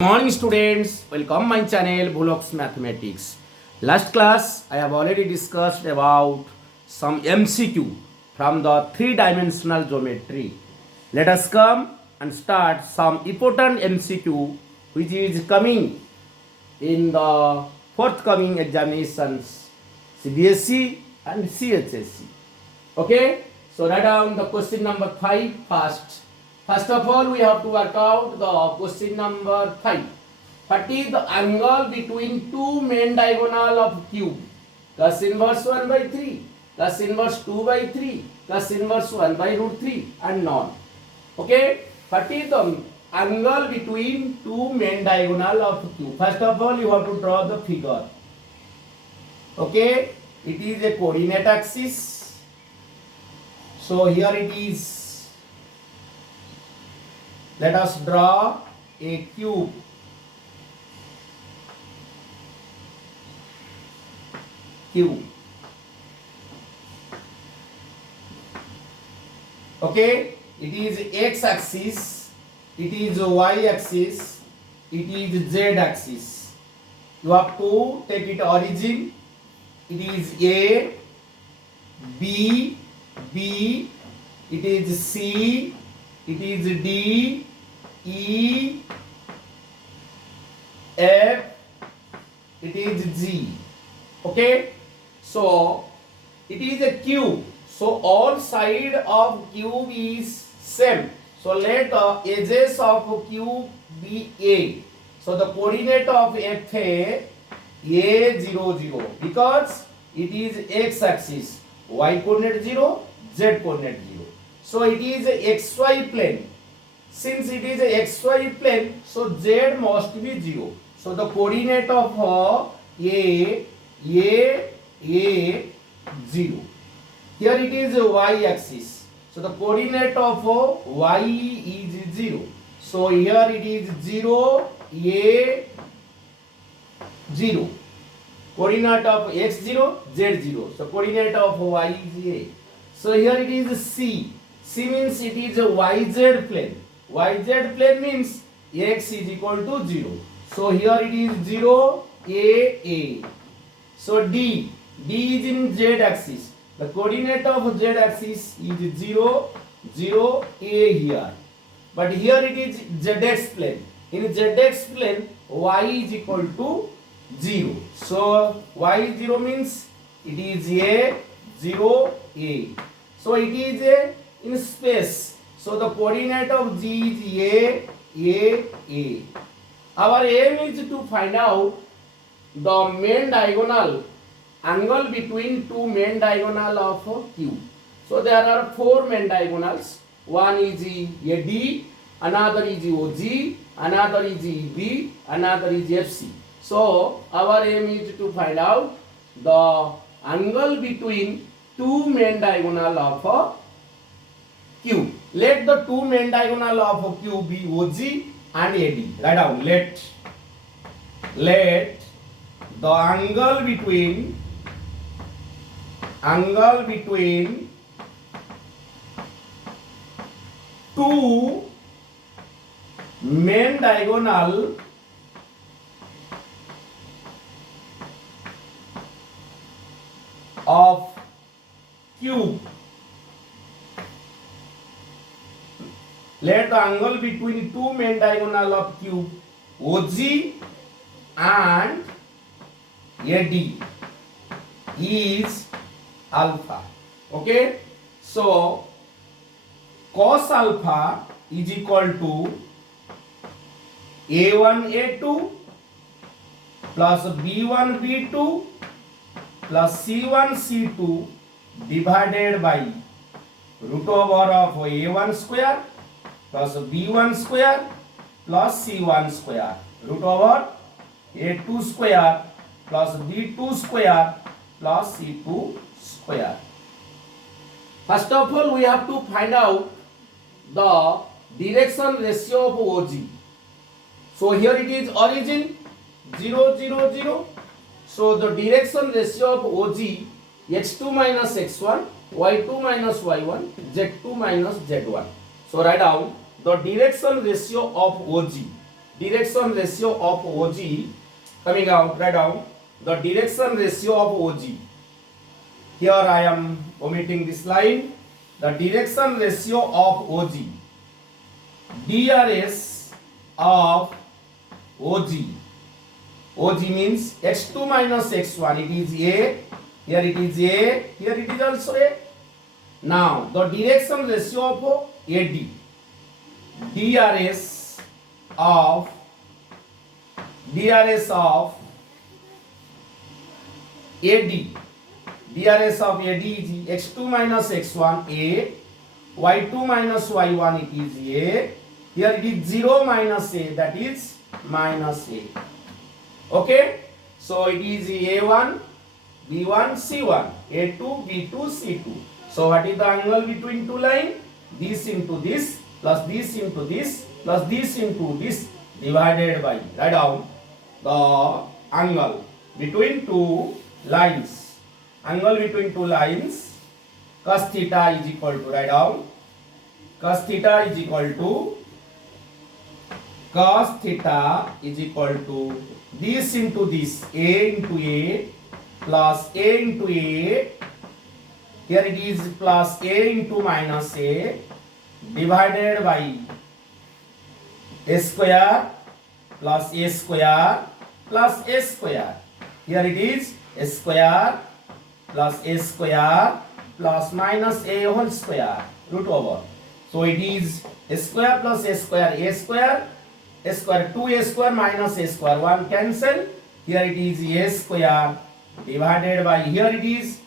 Morning students, welcome my channel Bhuloks Mathematics. Last class I have already discussed about some MCQ from the three-dimensional geometry. Let us come and start some important MCQ which is coming in the forthcoming examinations CBSE and CHSE. Okay, so write down the question number 5 first. First of all, we have to work out the question number 5. What is the angle between two main diagonal of cube? Cos inverse 1 by 3, cos inverse 2 by 3, cos inverse 1 by root 3 and none. Okay, what is the angle between two main diagonal of cube? First of all, you have to draw the figure. Okay, it is a coordinate axis. So here it is. Let us draw a cube. Okay, it is x axis, it is y axis, it is z axis. You have to take it origin. It is A, B, B, it is C, it is D, E, F, it is G. Okay, so it is a cube. So all side of cube is same. So let the edges of cube be A. So the coordinate of FA A 0 0 because it is x axis, y coordinate 0, z coordinate 0. So it is a xy plane. Since it is a xy plane, so z must be 0. So the coordinate of A 0. Here it is a y axis. So the coordinate of y is 0. So here it is 0 A 0. Coordinate of x 0, z 0. So coordinate of y is A. So here it is C. C means it is a YZ plane. YZ plane means x is equal to 0. So here it is 0 A. So D is in Z axis. The coordinate of Z axis is 0 A here. But here it is ZX plane. In ZX plane y is equal to 0. So y 0 means it is A 0 A. So it is a in space. So the coordinate of G is A. Our aim is to find out the main diagonal angle between two main diagonal of a cube. So there are four main diagonals. One is AD, another is OG, another is EB, another is FC. So our aim is to find out the angle between two main diagonal of a cube. Let the two main diagonal of a cube be OG and AD. Write down. Let the angle between two main diagonal of cube. Let the angle between two main diagonal of cube OG and AD is alpha. Okay, so cos alpha is equal to A1 A2 plus B1 B2 plus C1 C2 divided by root over of A1 square plus B1 square plus C1 square root over A2 square plus B2 square plus C2 square. First of all, we have to find out the direction ratio of OG. So here it is origin 0 0 0. So the direction ratio of OG x2 minus x1, y2 minus y1, z2 minus z1. So write down the direction ratio of OG. direction ratio of OG coming out, write down the direction ratio of OG. Here I am omitting this line. The direction ratio of OG, DRS of OG. OG means x2 minus x1. It is A. Here it is A. Here it is also A. Now the direction ratio of AD. DRS of AD. DRS of AD is x2 minus x1 A. Y2 minus y1 it is A. Here it is 0 minus A, that is minus A. Okay, so it is A1, B1, C1, A2, B2, C2. So what is the angle between two lines? This into this plus this into this plus this into this divided by, write down the angle between two lines. Angle between two lines, cos theta is equal to, write down, cos theta is equal to this into this, A into A plus A into A. Here it is plus A into minus A divided by A square plus A square plus A square. Here it is A square plus A square plus minus A whole square root over. So it is A square plus A square, A square, 2A square minus A square, 1 cancel. Here it is A square divided by, here it is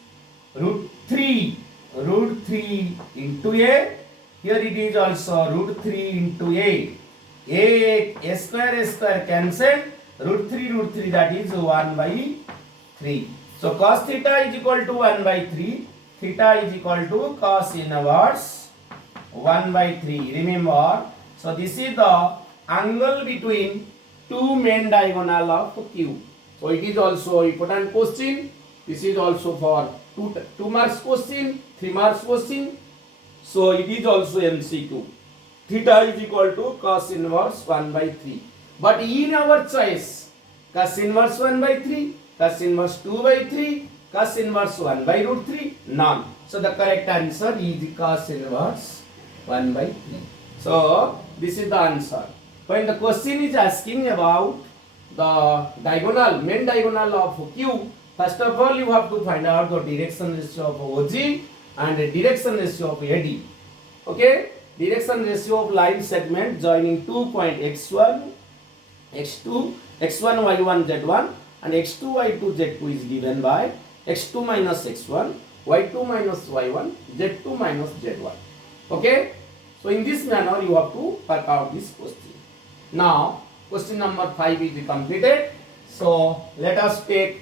root 3 into A. Here it is also root 3 into A. A square cancel. Root 3, that is 1 by 3. So cos theta is equal to 1 by 3. Theta is equal to cos inverse 1 by 3. Remember, so this is the angle between two main diagonal of Q. So it is also important question. This is also for 2 marks question, 3 marks question. So it is also MCQ. Theta is equal to cos inverse 1 by 3. But in our choice, cos inverse 1 by 3, cos inverse 2 by 3, cos inverse 1 by root 3, none. So the correct answer is cos inverse 1 by 3. So this is the answer. When the question is asking about the diagonal, main diagonal of Q, first of all you have to find out the direction ratio of OG and the direction ratio of AD. Okay, direction ratio of line segment joining 2 point x1, x2, x1, y1, z1 and x2, y2, z2 is given by x2 minus x1, y2 minus y1, z2 minus z1. Okay, so in this manner you have to work out this question. Now question number 5 is completed. So let us take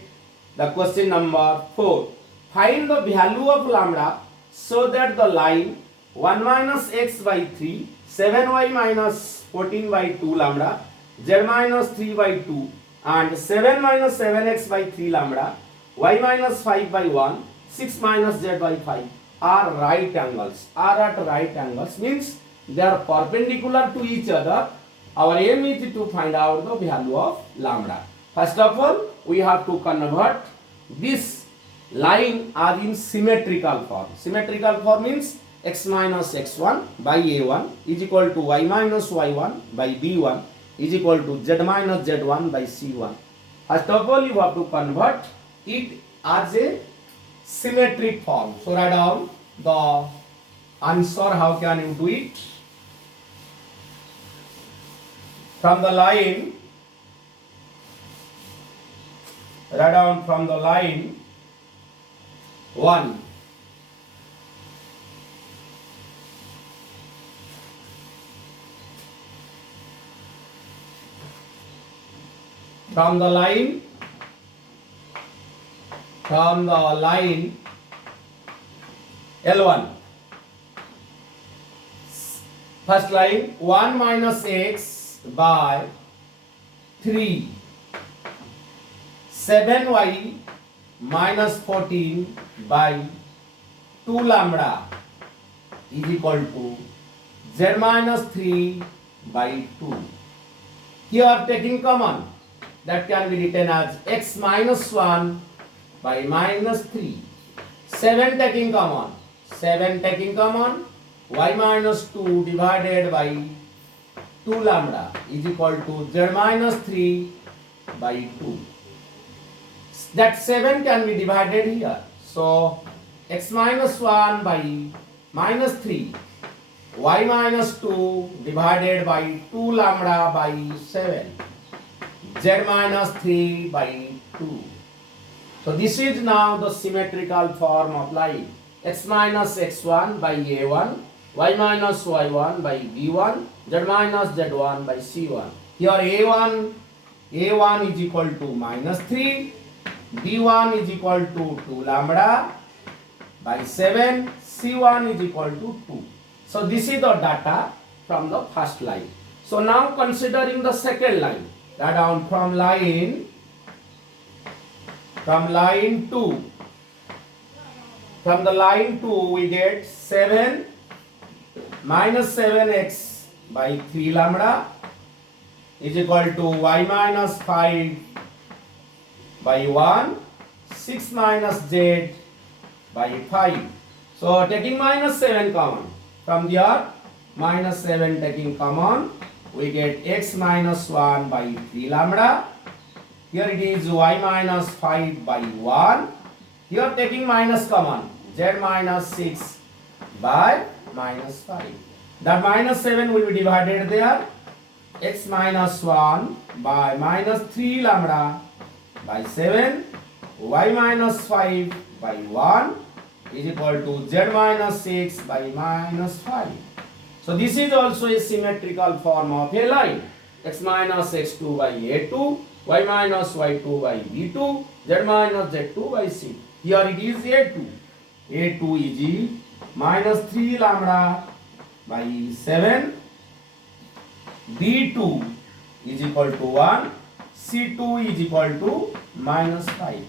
the question number 4. Find the value of lambda so that the line 1 minus x by 3, 7y minus 14 by 2 lambda, z minus 3 by 2 and 7 minus 7x by 3 lambda, y minus 5 by 1, 6 minus z by 5 are right angles. Are at right angles means they are perpendicular to each other. Our aim is to find out the value of lambda. First of all, we have to convert this line as in symmetrical form. Symmetrical form means x minus x1 by a1 is equal to y minus y1 by b1 is equal to z minus z1 by c1. First of all, you have to convert it as a symmetric form. So write down the answer. How can you do it? From the line, write down from the line 1. From the line L1. First line 1 minus x by 3, 7y minus 14 by 2 lambda is equal to z minus 3 by 2. Here taking common, that can be written as x minus 1 by minus 3. 7 taking common, 7 taking common, y minus 2 divided by 2 lambda is equal to z minus 3 by 2. That 7 can be divided here. So x minus 1 by minus 3, y minus 2 divided by 2 lambda by 7, z minus 3 by 2. So this is now the symmetrical form of line. X minus x1 by a1, y minus y1 by b1, z minus z1 by c1. Here a1 is equal to minus 3, b1 is equal to 2 lambda by 7, c1 is equal to 2. So this is the data from the first line. So now considering the second line, that down from line 2, from the line 2 we get 7 minus 7x by 3 lambda is equal to y minus 5 by 1, 6 minus z by 5. So taking minus 7 common, from there minus 7 taking common, we get x minus 1 by 3 lambda. Here it is y minus 5 by 1. Here taking minus common, z minus 6 by minus 5. That minus 7 will be divided there. X minus 1 by minus 3 lambda by 7, y minus 5 by 1 is equal to z minus 6 by minus 5. So this is also a symmetrical form of a line. X minus x2 by a2, y minus y2 by b2, z minus z2 by c. Here it is a2. a2 is minus 3 lambda by 7, b2 is equal to 1, c2 is equal to minus 5.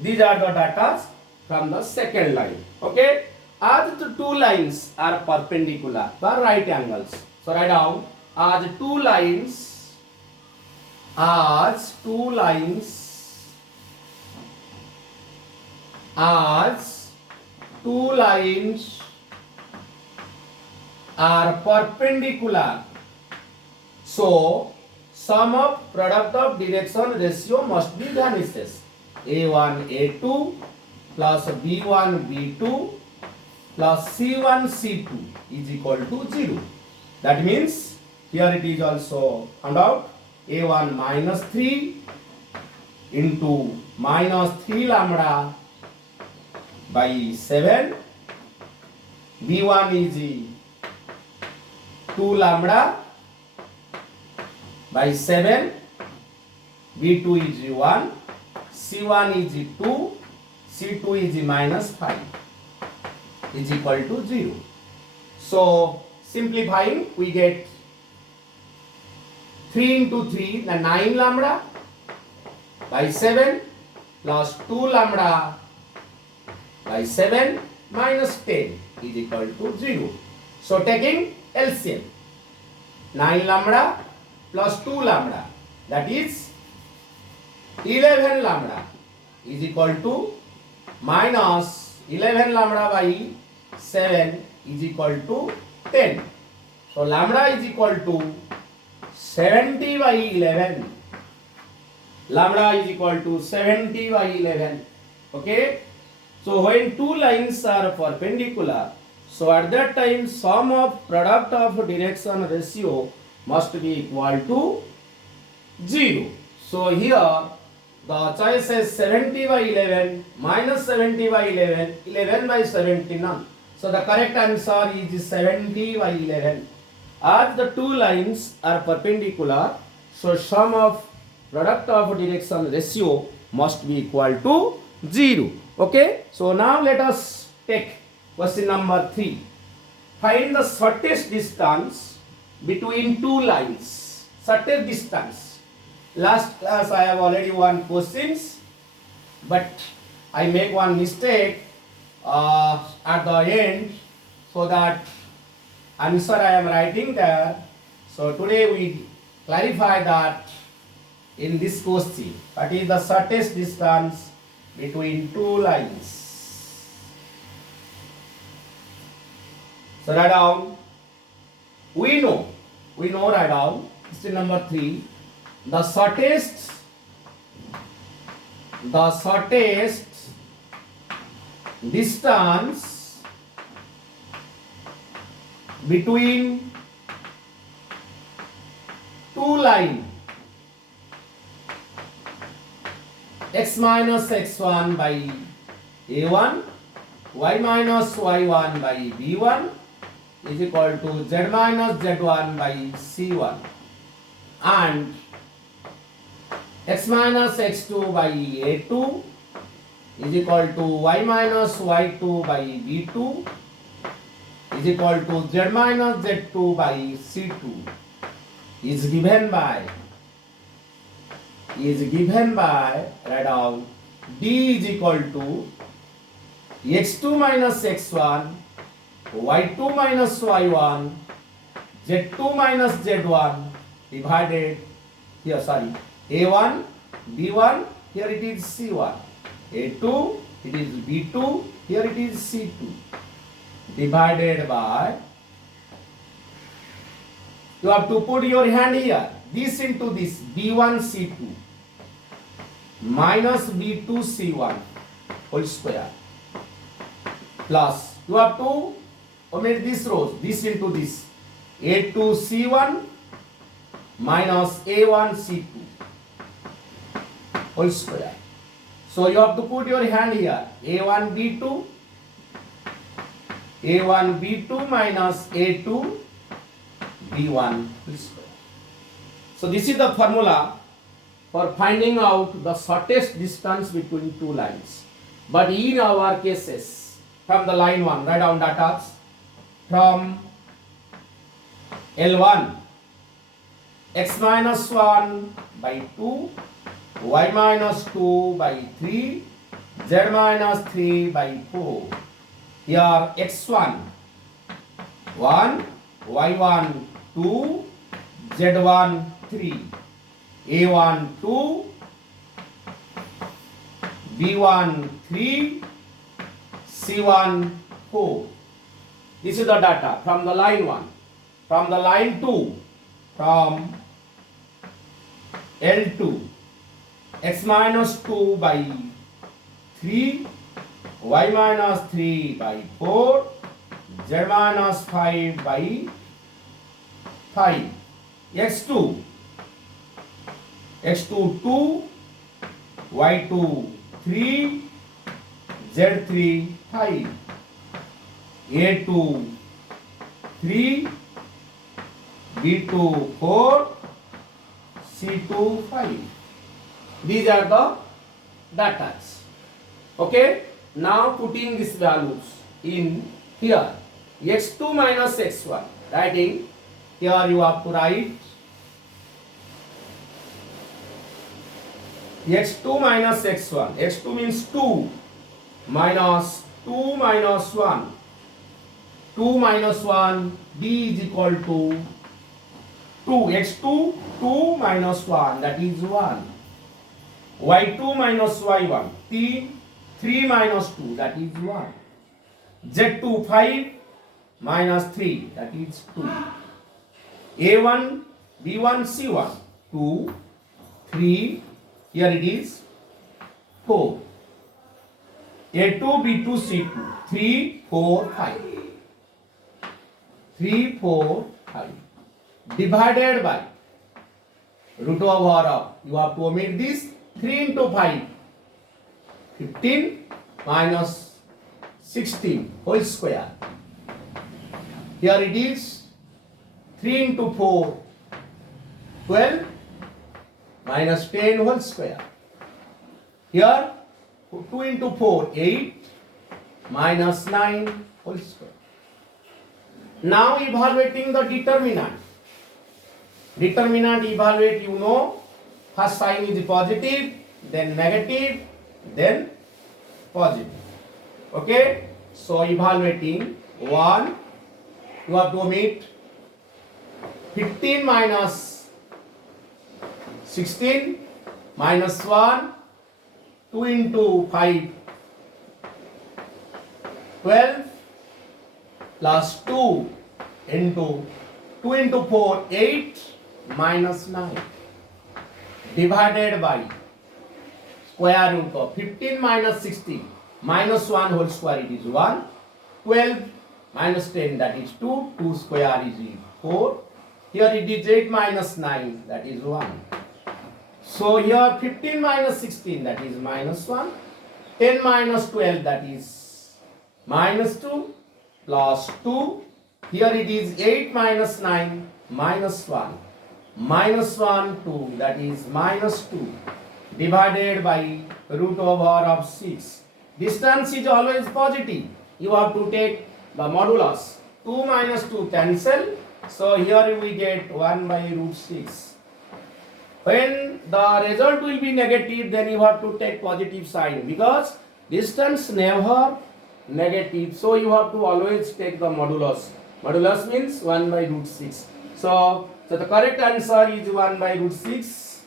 These are the data from the second line. Okay, as the two lines are perpendicular by right angles, so write down as two lines are perpendicular, so sum of product of direction ratio must be vanishes. a1 a2 plus b1 b2 plus c1 c2 is equal to 0. That means here it is also found out. a1 minus 3 into minus 3 lambda by 7, b1 is 2 lambda by 7, b2 is 1, c1 is 2, c2 is minus 5 is equal to 0. So simplifying, we get 3 into 3, the 9 lambda by 7 plus 2 lambda by 7 minus 10 is equal to 0. So taking LCM, 9 lambda plus 2 lambda, that is 11 lambda is equal to minus 11 lambda by 7 is equal to 10. So lambda is equal to 70 by 11. Lambda is equal to 70 by 11. Okay. So when two lines are perpendicular, so at that time sum of product of direction ratio must be equal to 0. So here the choice is 70 by 11 minus 70 by 11, 11 by 70 none. So the correct answer is 70 by 11. As the two lines are perpendicular, so sum of product of direction ratio must be equal to 0. Okay. So now let us take question number 3. Find the shortest distance between two lines. Shortest distance. Last class I have already one questions, but I make one mistake at the end, so that answer I am writing there. So today we clarify that in this question. What is the shortest distance between two lines? So write down. We know, write down. Question number 3. The shortest distance between two lines x minus x1 by a1, y minus y1 by b1 is equal to z minus z1 by c1, and x minus x2 by a2 is equal to y minus y2 by b2 is equal to z minus z2 by c2 is given by write down d is equal to x2 minus x1 y2 minus y1 z2 minus z1 divided here, sorry, a1 b1, here it is c1, a2 it is b2, here it is c2, divided by, you have to put your hand here, this into this, b1 c2 minus b2 c1 whole square, plus you have to omit this rows, this into this, a2 c1 minus a1 c2 whole square. So you have to put your hand here, a1 b2 minus a2 b1 whole square. So this is the formula for finding out the shortest distance between two lines. But in our cases, from the line 1, write down data, from L1, x minus 1 by 2, y minus 2 by 3, z minus 3 by 4. Here x1 1, y1 2, z1 3, a1 2, b1 3, c1 4. This is the data from the line 1. From the line 2, from L2, x minus 2 by 3, y minus 3 by 4, z minus 5 by 5, x2 2, y2 3, z3 5, a2 3, b2 4, c2 5. These are the data. Okay, now putting these values in here, x2 minus x1, writing here, you have to write x2 minus x1, x2 means 2 minus 2 minus 1, 2 minus 1, d is equal to 2, x2 2 minus 1, that is 1, y2 minus y1, 3 minus 2, that is 1, z2 5 minus 3, that is 2, a1 b1 c1 2, 3, here it is 4, a2 b2 c2 3 4 5, 3 4 5, divided by root over of, you have to omit this, 3 into 5, 15 minus 16 whole square. Here it is 3 into 4, 12 minus 10 whole square. Here 2 into 4, 8 minus 9 whole square. Now evaluating the determinant. Determinant evaluate, you know, first sign is positive, then negative, then positive. Okay, so evaluating 1, you have to omit 15 minus 16 minus 1, 2 into 5, 12 plus 2 into 2 into 4, 8 minus 9 divided by square root of 15 minus 16 minus 1 whole square, it is 1. 12 minus 10, that is 2. 2 square is 4. Here it is 8 minus 9, that is 1. So here 15 minus 16, that is minus 1. 10 minus 12, that is minus 2, plus 2. Here it is 8 minus 9, minus 1. Minus 1, 2, that is minus 2, divided by root over of 6. Distance is always positive. You have to take the modulus. 2 minus 2 cancel. So here we get 1 by root 6. When the result will be negative, then you have to take positive sign, because distance never negative. So you have to always take the modulus. Modulus means 1 by root 6. So the correct answer is 1 by root 6.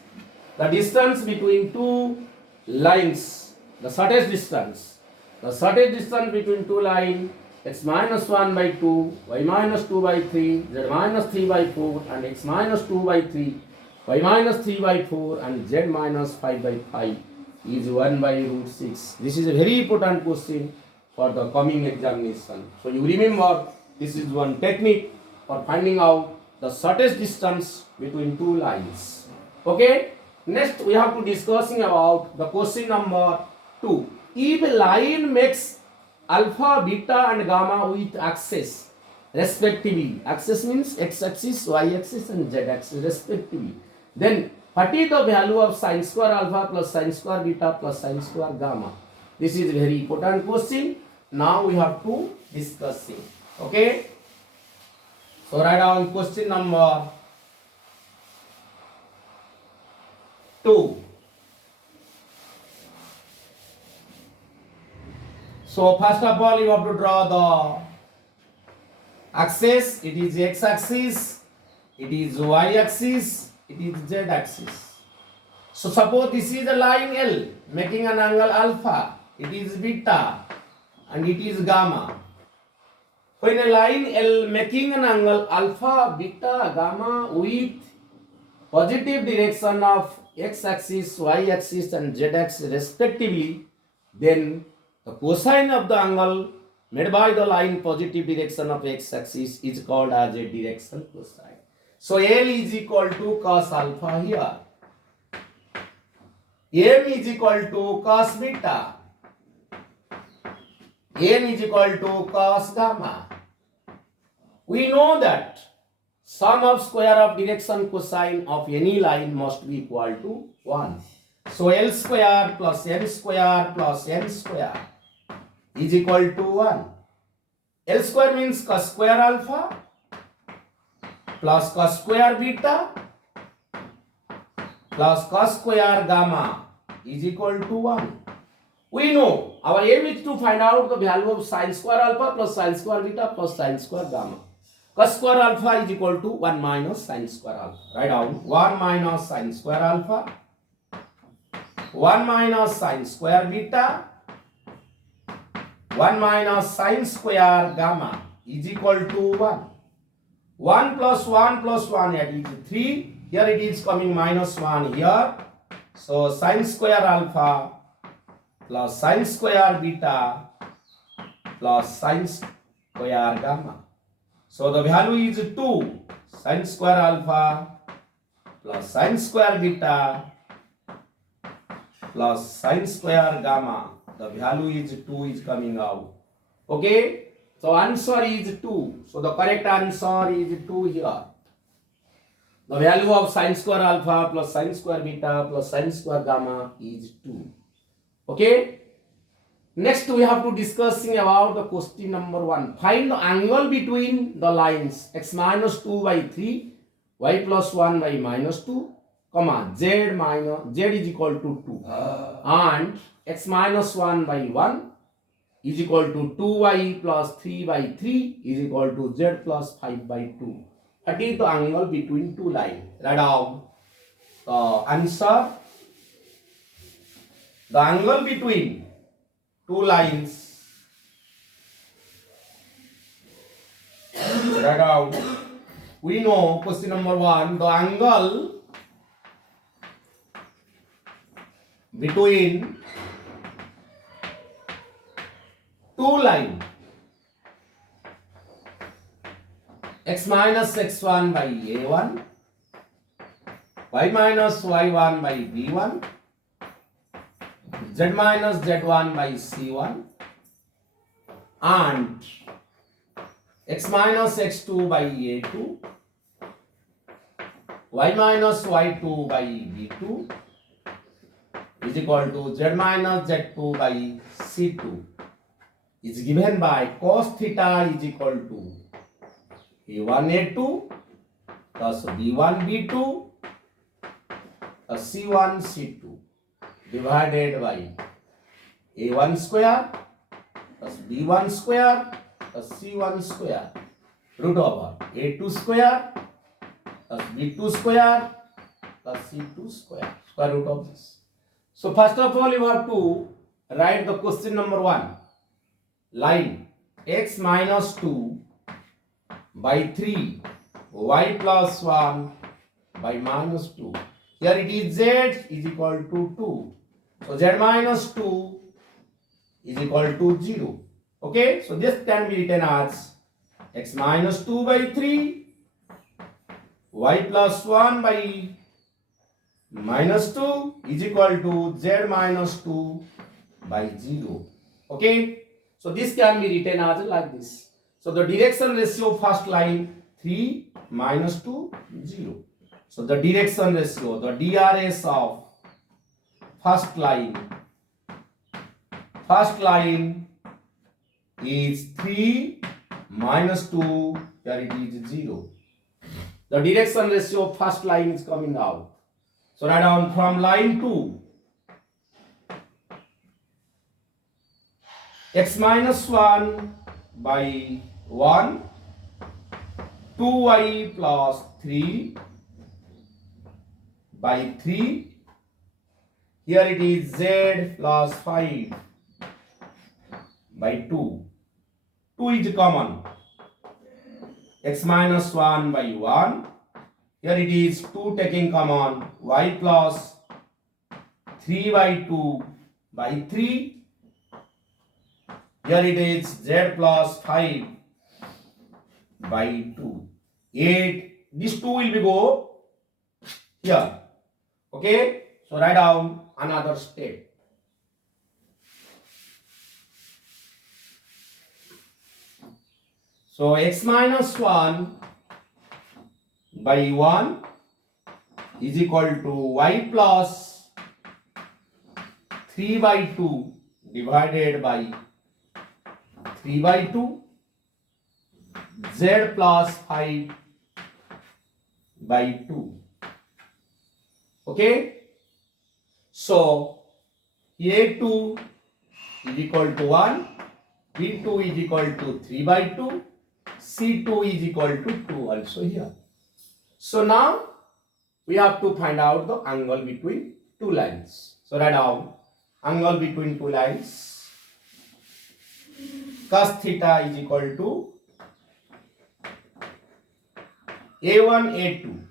The distance between two lines, the shortest distance. The shortest distance between two lines, x minus 1 by 2, y minus 2 by 3, z minus 3 by 4, and x minus 2 by 3, y minus 3 by 4, and z minus 5 by 5 is 1 by root 6. This is a very important question for the coming examination. So you remember, this is one technique for finding out the shortest distance between two lines. Okay? Next we have to discussing about the question number 2. If a line makes alpha, beta and gamma with axes respectively, axis means x-axis, y-axis and z-axis respectively, then what is the value of sin square alpha plus sin square beta plus sin square gamma? This is a very important question. Now we have to discuss it. Okay? So write down question number 2. So first of all, you have to draw the axis. It is x-axis, it is y-axis, it is z-axis. So suppose this is a line L making an angle alpha, it is beta and it is gamma. When a line L making an angle alpha, beta, gamma with positive direction of x-axis, y-axis and z-axis respectively, then the cosine of the angle made by the line positive direction of x-axis is called as a direction cosine. So L is equal to cos alpha here. M is equal to cos beta. N is equal to cos gamma. We know that sum of square of direction cosine of any line must be equal to 1. So L square plus M square plus N square is equal to 1. L square means cos square alpha plus cos square beta plus cos square gamma is equal to 1. We know our aim is to find out the value of sin square alpha plus sin square beta plus sin square gamma. Cos square alpha is equal to 1 minus sin square alpha. Write down 1 minus sin square alpha, 1 minus sin square beta, 1 minus sin square gamma is equal to 1. 1 plus 1 plus 1, that is 3. Here it is coming minus 1 here. So sin square alpha plus sin square beta plus sin square gamma. So the value is 2. Sin square alpha plus sin square beta plus sin square gamma. The value is 2 is coming out. Okay? So answer is 2. So the correct answer is 2 here. The value of sin square alpha plus sin square beta plus sin square gamma is 2. Okay? Next we have to discussing about the question number 1. Find the angle between the lines x minus 2 by 3, y plus 1 by minus 2, comma z is equal to 2 and x minus 1 by 1 is equal to 2y plus 3 by 3 is equal to z plus 5 by 2. That is the angle between two lines. Write down answer, the angle between two lines, write out. We know question number 1, the angle between two lines x minus x1 by a1, y minus y1 by b1, z minus z1 by c1, and x minus x2 by a2, y minus y2 by b2 is equal to z minus z2 by c2 is given by cos theta is equal to a1 a2 plus b1 b2 plus c1 c2 divided by a1 square plus b1 square plus c1 square root over a2 square plus b2 square plus c2 square, square root of this. So first of all you have to write the question number 1. Line x minus 2 by 3 y plus 1 by minus 2. Here it is z is equal to 2. So z minus 2 is equal to 0. Okay, so this can be written as x minus 2 by 3 y plus 1 by minus 2 is equal to z minus 2 by 0. Okay, so this can be written as like this. So the direction ratio first line 3 minus 2 0. So the direction ratio, the DRS of first line is 3 minus 2, here it is 0. The direction ratio of first line is coming out. So write down from line 2, x minus 1 by 1, 2y plus 3 by 3, here it is z plus 5 by 2, 2 is common, x minus 1 by 1, here it is 2 taking common, y plus 3 by 2 by 3, here it is z plus 5 by 2, 8, this 2 will be go here. Okay, so write down another step. So x minus 1 by 1 is equal to y plus 3 by 2 divided by 3 by 2, z plus 5 by 2. Okay, so a2 is equal to 1, b2 is equal to 3 by 2, c2 is equal to 2 also here. So now we have to find out the angle between two lines. So write down angle between two lines. Cos theta is equal to a1 a2.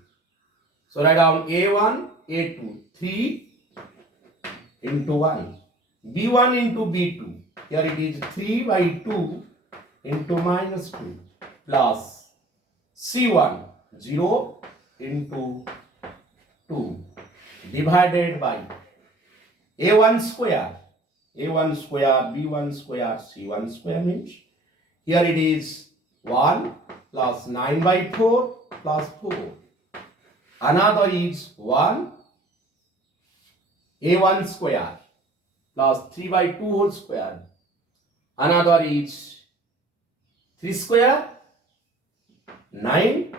So write down a1 a2, 3 into 1, b1 into b2, here it is 3 by 2 into minus 2 plus c1 0 into 2 divided by a1 square b1 square c1 square means here it is 1 plus 9 by 4 plus 4. Another is 1 a1 square plus 3 by 2 whole square. Another is 3 square 9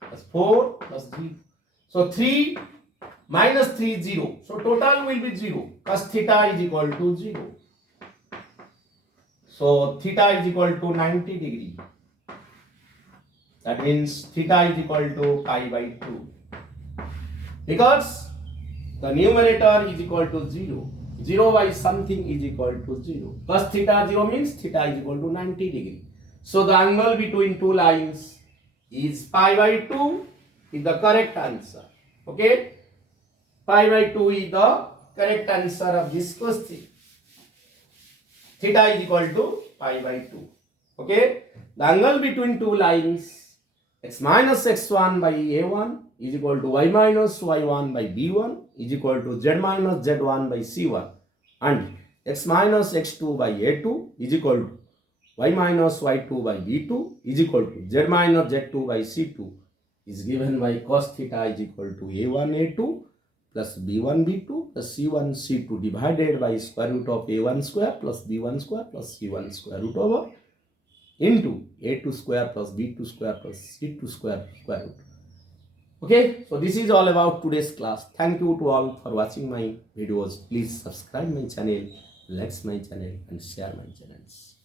plus 4 plus 3. So 3 minus 3 0. So total will be 0. Cos theta is equal to 0. So theta is equal to 90 degree. That means theta is equal to pi by 2. Because the numerator is equal to 0. 0 by something is equal to 0. Cos theta 0 means theta is equal to 90 degree. So the angle between two lines is pi by 2 is the correct answer. Okay? Pi by 2 is the correct answer of this question. Theta is equal to pi by 2. Okay? The angle between two lines x minus x1 by a1 is equal to y minus y1 by b1 is equal to z minus z1 by c1, and x minus x2 by a2 is equal to y minus y2 by b2 is equal to z minus z2 by c2 is given by cos theta is equal to a1 a2 plus b1 b2 plus c1 c2 divided by square root of a1 square plus b1 square plus c1 square root over into a2 square plus b2 square plus c2 square square root. Okay, so this is all about today's class. Thank you to all for watching my videos. Please subscribe my channel, like my channel, and share my channels.